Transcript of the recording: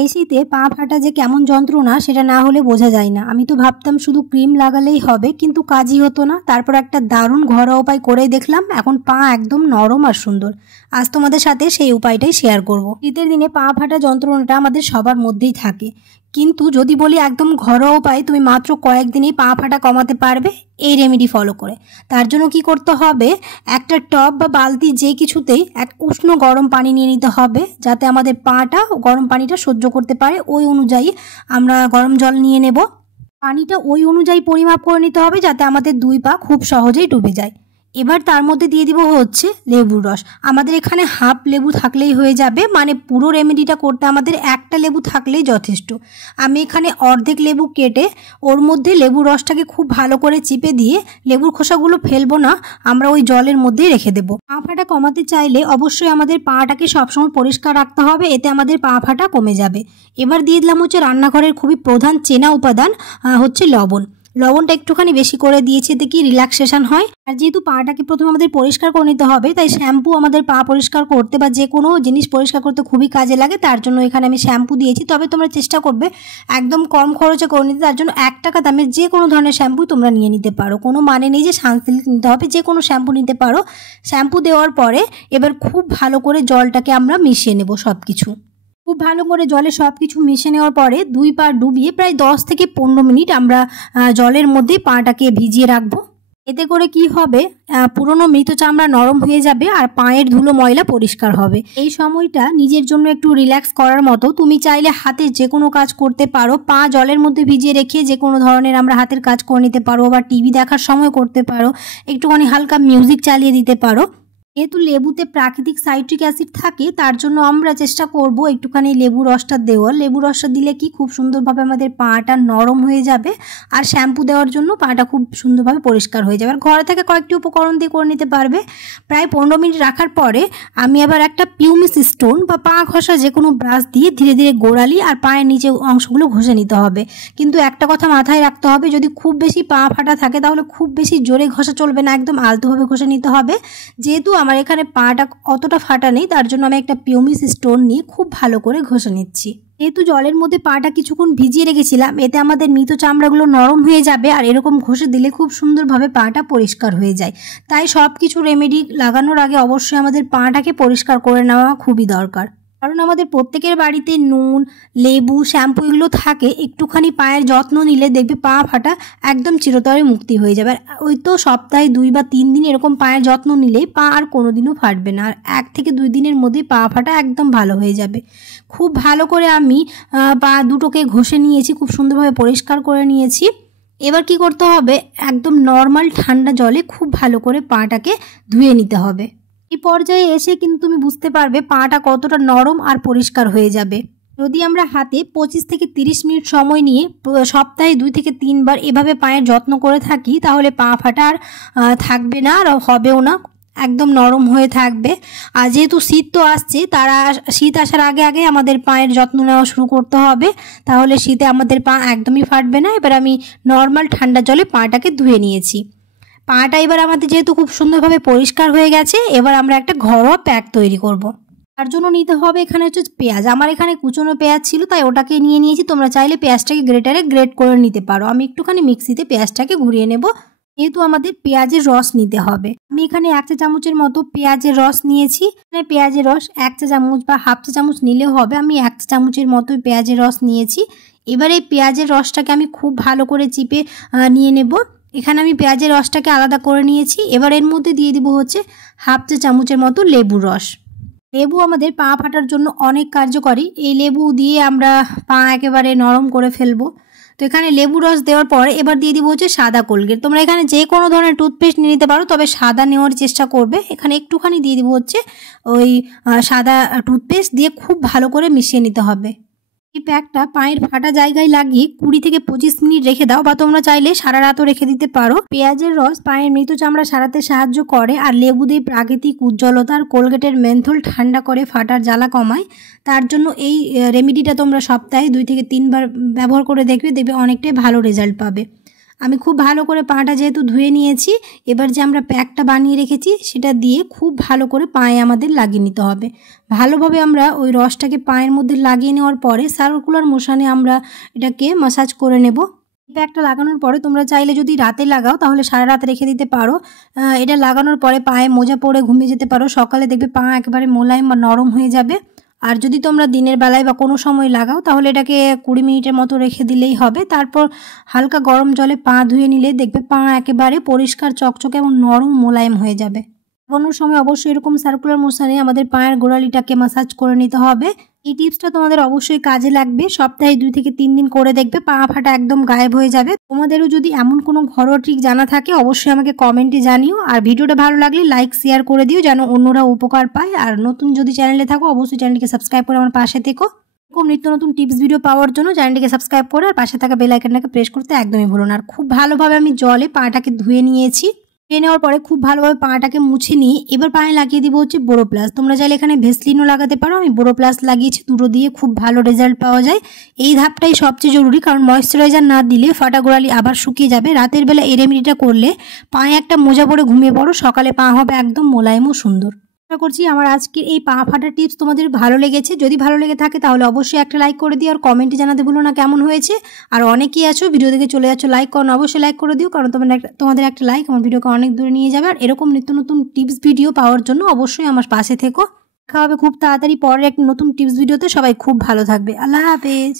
এই শীতে পা ফাটা যে কেমন যন্ত্রণা সেটা না হলে বোঝা যায় না। আমি তো ভাবতাম শুধু ক্রিম লাগালেই হবে, কিন্তু কাজই হতো না। তারপর একটা দারুণ ঘরোয়া উপায় করেই দেখলাম, এখন পা একদম নরম আর সুন্দর। আজ তোমাদের সাথে সেই উপায়টাই শেয়ার করব। শীতের দিনে পা ফাটা যন্ত্রণাটা আমাদের সবার মধ্যেই থাকে, কিন্তু যদি বলি একদম ঘরোয়া উপায়, তুমি মাত্র কয়েকদিনেই পা ফাটা কমাতে পারবে এই রেমেডি ফলো করে। তার জন্য কি করতে হবে, একটা টব বা বালতি যে কিছুতেই এক উষ্ণ গরম পানি নিয়ে নিতে হবে, যাতে আমাদের পাটা গরম পানিটা সহ্য করতে পারে। ওই অনুযায়ী আমরা গরম জল নিয়ে নেব। পানিটা ওই অনুযায়ী পরিমাপ করে নিতে হবে, যাতে আমাদের দুই পা খুব সহজেই ডুবে যায়। এবার তার মধ্যে দিয়ে দিব হচ্ছে লেবুর রস। আমাদের এখানে হাফ লেবু থাকলেই হয়ে যাবে, মানে পুরো রেমেডিটা করতে আমাদের একটা লেবু থাকলেই যথেষ্ট। আমি এখানে অর্ধেক লেবু কেটে ওর মধ্যে লেবুর রসটাকে খুব ভালো করে চিপে দিয়ে, লেবুর খোসাগুলো ফেলবো না, আমরা ওই জলের মধ্যেই রেখে দেবো। পা ফাটা কমাতে চাইলে অবশ্যই আমাদের পাটাকে সবসময় পরিষ্কার রাখতে হবে, এতে আমাদের পা ফাটা কমে যাবে। এবার দিয়ে দিলাম হচ্ছে রান্নাঘরের খুবই প্রধান চেনা উপাদান হচ্ছে লবণ। লবণটা একটুখানি বেশি করে দিয়েছি, এতে কি রিল্যাক্সেশন হয়। আর যেহেতু পাটাকে প্রথমে আমাদের পরিষ্কার করে নিতে হবে, তাই শ্যাম্পু আমাদের পা পরিষ্কার করতে বা যে কোনো জিনিস পরিষ্কার করতে খুবই কাজে লাগে। তার জন্য এখানে আমি শ্যাম্পু দিয়েছি। তবে তোমরা চেষ্টা করবে একদম কম খরচে করে নিতে। তার জন্য 1 টাকা দামের যে কোনো ধরনের শ্যাম্পু তোমরা নিয়ে নিতে পারো। কোনো মানে নেই যে সানসিল্ক নিতে হবে, যে কোনো শ্যাম্পু নিতে পারো। শ্যাম্পু দেওয়ার পরে এবার খুব ভালো করে জলটাকে আমরা মিশিয়ে নেব। খুব ভালো করে জলে সব কিছু মিশে নেওয়ার পরে 2 পা ডুবিয়ে প্রায় 10 থেকে 15 মিনিট আমরা জলের মধ্যে পাটাকে ভিজিয়ে রাখবো। এতে করে কি হবে, পুরনো মৃত চামড়া নরম হয়ে যাবে আর পায়ের ধুলো ময়লা পরিষ্কার হবে। এই সময়টা নিজের জন্য একটু রিল্যাক্স করার মতো। তুমি চাইলে হাতে যে কোনো কাজ করতে পারো, পা জলের মধ্যে ভিজিয়ে রেখে যে কোনো ধরনের আমরা হাতের কাজ করে নিতে পারো, বা টিভি দেখার সময় করতে পারো, একটুখানি হালকা মিউজিক চালিয়ে দিতে পারো। যেহেতু লেবুতে প্রাকৃতিক সাইট্রিক অ্যাসিড থাকে, তার জন্য আমরা চেষ্টা করব একটুখানি লেবু রসটা দেওয়ার। লেবু রসটা দিলে কি খুব সুন্দরভাবে আমাদের পাটা নরম হয়ে যাবে, আর শ্যাম্পু দেওয়ার জন্য পাটা খুব সুন্দরভাবে পরিষ্কার হয়ে যাবে। আর ঘরে থেকে কয়েকটি উপকরণ দিয়ে করে নিতে পারবে। প্রায় 15 মিনিট রাখার পরে আমি আবার একটা পিউমিস স্টোন বা পা ঘষা যে কোনো ব্রাশ দিয়ে ধীরে ধীরে গোড়ালি আর পায়ের নিচে অংশগুলো ঘষে নিতে হবে। কিন্তু একটা কথা মাথায় রাখতে হবে, যদি খুব বেশি পা ফাটা থাকে তাহলে খুব বেশি জোরে ঘষা চলবে না, একদম আলতোভাবে ঘষে নিতে হবে। যেহেতু আমার এখানে পাটা অতটা ফাটা নেই, তার জন্য আমি একটা পিউমিস স্টোন নিয়ে খুব ভালো করে ঘষে নিচ্ছি। যেহেতু জলের মধ্যে পাটা কিছুক্ষণ ভিজিয়ে রেখেছিলাম, এতে আমাদের মৃত চামড়াগুলো নরম হয়ে যাবে, আর এরকম ঘষে দিলে খুব সুন্দরভাবে পাটা পরিষ্কার হয়ে যায়। তাই সব কিছু রেমেডি লাগানোর আগে অবশ্যই আমাদের পাটাকে পরিষ্কার করে নেওয়া খুবই দরকার। কারণ আমাদের প্রত্যেকের বাড়িতে নুন, লেবু, শ্যাম্পু এগুলো থাকে। একটুখানি পায়ের যত্ন নিলে দেখবে পা ফাটা একদম চিরতরে মুক্তি হয়ে যাবে। আর ওই তো সপ্তাহে 2 বা 3 দিন এরকম পায়ের যত্ন নিলে পা আর কোনোদিনও ফাটবে না, আর 1 থেকে 2 দিনের মধ্যেই পা ফাটা একদম ভালো হয়ে যাবে। খুব ভালো করে আমি পা দুটোকে ঘষে নিয়েছি, খুব সুন্দরভাবে পরিষ্কার করে নিয়েছি। এবার কি করতে হবে, একদম নর্মাল ঠান্ডা জলে খুব ভালো করে পাটাকে ধুয়ে নিতে হবে। এই পর্যায়ে এসে কিন্তু তুমি বুঝতে পারবে পাটা কতটা নরম আর পরিষ্কার হয়ে যাবে। যদি আমরা হাতে 25 থেকে 30 মিনিট সময় নিয়ে সপ্তাহে 2 থেকে 3 বার এভাবে পায়ের যত্ন করে থাকি, তাহলে পা ফাটা আর থাকবে না, আর হবেও না, একদম নরম হয়ে থাকবে। আর যেহেতু শীত তো আসছে, শীত আসার আগে আগে আমাদের পায়ের যত্ন নেওয়া শুরু করতে হবে, তাহলে শীতে আমাদের পা একদমই ফাটবে না। এবার আমি নর্মাল ঠান্ডা জলে পাটাকে ধুয়ে নিয়েছি। পাটা এবার আমাদের যেহেতু খুব সুন্দরভাবে পরিষ্কার হয়ে গেছে, এবার আমরা একটা ঘরোয়া প্যাক তৈরি করব। তার জন্য নিতে হবে এখানে হচ্ছে পেঁয়াজ। আমার এখানে কুচনো পেঁয়াজ ছিল, তাই ওটাকে নিয়ে নিয়েছি। তোমরা চাইলে পেঁয়াজটাকে গ্রেটারে গ্রেট করে নিতে পারো। আমি একটুখানি মিক্সিতে পেঁয়াজটাকে ঘুরিয়ে নেব, যেহেতু আমাদের পেঁয়াজের রস নিতে হবে। আমি এখানে 1 চা চামচের মতো পেঁয়াজের রস নিয়েছি। পেঁয়াজের রস 1 চা চামচ বা হাফ চা চামচ নিলেও হবে। আমি 1 চা চামচের মতো পেঁয়াজের রস নিয়েছি। এবার এই পেঁয়াজের রসটাকে আমি খুব ভালো করে চিপে নিয়ে নেব। এখানে আমি পেঁয়াজের রসটাকে আলাদা করে নিয়েছি। এবার এর মধ্যে দিয়ে দিব হচ্ছে হাফ চা চামচের মতো লেবুর রস। লেবু আমাদের পা ফাটার জন্য অনেক কার্যকরী। এই লেবু দিয়ে আমরা পা একেবারে নরম করে ফেলবো। তো এখানে লেবু রস দেওয়ার পরে এবার দিয়ে দিব হচ্ছে সাদা কোলগেট। তোমরা এখানে যে কোনো ধরনের টুথপেস্ট নিয়ে নিতে পারো, তবে সাদা নেওয়ার চেষ্টা করবে। এখানে একটুখানি দিয়ে দিব হচ্ছে ওই সাদা টুথপেস্ট দিয়ে খুব ভালো করে মিশিয়ে নিতে হবে। এই প্যাকটা পায়ের ফাটা জায়গায় লাগিয়ে 20 থেকে 25 মিনিট রেখে দাও, বা তোমরা চাইলে সারা রাতও রেখে দিতে পারো। পেঁয়াজের রস পায়ের মৃত চামড়া সারাতে সাহায্য করে, আর লেবু দিয়ে প্রাকৃতিক উজ্জ্বলতা, আর কোলগেটের মেন্থল ঠান্ডা করে ফাটার জ্বালা কমায়। তার জন্য এই রেমেডিটা তোমরা সপ্তাহে 2 থেকে 3 বার ব্যবহার করে দেখবে অনেকটাই ভালো রেজাল্ট পাবে। আমি খুব ভালো করে পাটা যেহেতু ধুয়ে নিয়েছি, এবার যে আমরা প্যাকটা বানিয়ে রেখেছি সেটা দিয়ে খুব ভালো করে পায়ে আমাদের লাগিয়ে নিতে হবে। ভালোভাবে আমরা ওই রসটাকে পায়ের মধ্যে লাগিয়ে নেওয়ার পরে সার্কুলার মোশনে আমরা এটাকে ম্যাসাজ করে নেব। প্যাকটা লাগানোর পরে তোমরা চাইলে যদি রাতে লাগাও তাহলে সারা রাত রেখে দিতে পারো। এটা লাগানোর পরে পায়ে মোজা পরে ঘুমিয়ে যেতে পারো, সকালে দেখবে পা একেবারে মোলায়েম বা নরম হয়ে যাবে। আর যদি তোমরা দিনের বেলায় বা কোনো সময় লাগাও তাহলে এটাকে 20 মিনিটের মতো রেখে দিলেই হবে। তারপর হালকা গরম জলে পা ধুয়ে নিলে দেখবে পা একেবারে পরিষ্কার চকচকে এবং নরম মোলায়েম হয়ে যাবে। লাগানোর সময় অবশ্যই এরকম সার্কুলার মোশনে আমাদের পায়ের গোড়ালিটাকে ম্যাসাজ করে নিতে হবে। এই টিপসটা তোমাদের অবশ্যই কাজে লাগবে। সপ্তাহে 2 থেকে 3 দিন করে দেখবে পা ফাটা একদম গায়েব হয়ে যাবে। তোমাদেরও যদি এমন কোনো ঘরোয়া ট্রিক জানা থাকে অবশ্যই আমাকে কমেন্টে জানিও। আর ভিডিওটা ভালো লাগলে লাইক শেয়ার করে দিও যেন অন্যরা উপকার পায়। আর নতুন যদি চ্যানেলে থাকো অবশ্যই চ্যানেলটিকে সাবস্ক্রাইব করে আমার পাশে থেকো। এরকম নিত্য নতুন টিপস ভিডিও পাওয়ার জন্য চ্যানেলটিকে সাবস্ক্রাইব করে আর পাশে থাকা বেল আইকনটাকে প্রেস করতে একদমই ভুলো না। আর খুব ভালোভাবে আমি জলে পাটাকে ধুয়ে নিয়েছি। ধুয়ে নেওয়ার পরে খুব ভালোভাবে পাটাকে মুছে নিয়ে এবার পায়ে লাগিয়ে দিব হচ্ছে বোরোপ্লাস। তোমরা চাইলে এখানে ভেসলিনও লাগাতে পারো, আমি বোরোপ্লাস লাগিয়েছি। দুটো দিয়ে খুব ভালো রেজাল্ট পাওয়া যায়। এই ধাপটাই সবচেয়ে জরুরি, কারণ ময়েশ্চারাইজার না দিলে ফাটা গোড়ালি আবার শুকিয়ে যাবে। রাতের বেলা এই রেমেডিটা করলে পায়ে একটা মোজা পরে ঘুমিয়ে পড়ো, সকালে পা হবে একদম মোলায়েম ও সুন্দর। আশা করছি আমার আজকের এই পা ফাটা টিপস তোমাদের ভালো লেগেছে। যদি ভালো লেগে থাকে তাহলে অবশ্যই একটা লাইক করে দিও আর কমেন্টে জানাতে ভুলো না কেমন হয়েছে। আর অনেকেই আছো ভিডিও দেখে চলে যাচ্ছ লাইক করো না, অবশ্যই লাইক করে দিও, কারণ তোমাদের একটা লাইক আমার ভিডিওকে অনেক দূরে নিয়ে যাবে। আর এরকম নিত্য নতুন টিপস ভিডিও পাওয়ার জন্য অবশ্যই আমার পাশে থেকো। দেখা হবে খুব তাড়াতাড়ি পরের একটা নতুন টিপস ভিডিওতে। সবাই খুব ভালো থাকবে। আল্লাহ হাফেজ।